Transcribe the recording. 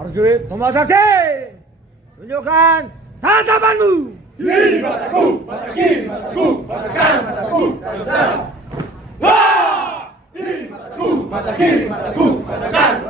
Prajurit Tomasaki, tunjukkan tatapanmu. Kiri mataku, mata kiri mataku, mata kanan mataku, saudara. Wah! Kiri mataku, mata kiri mataku, mata kanan.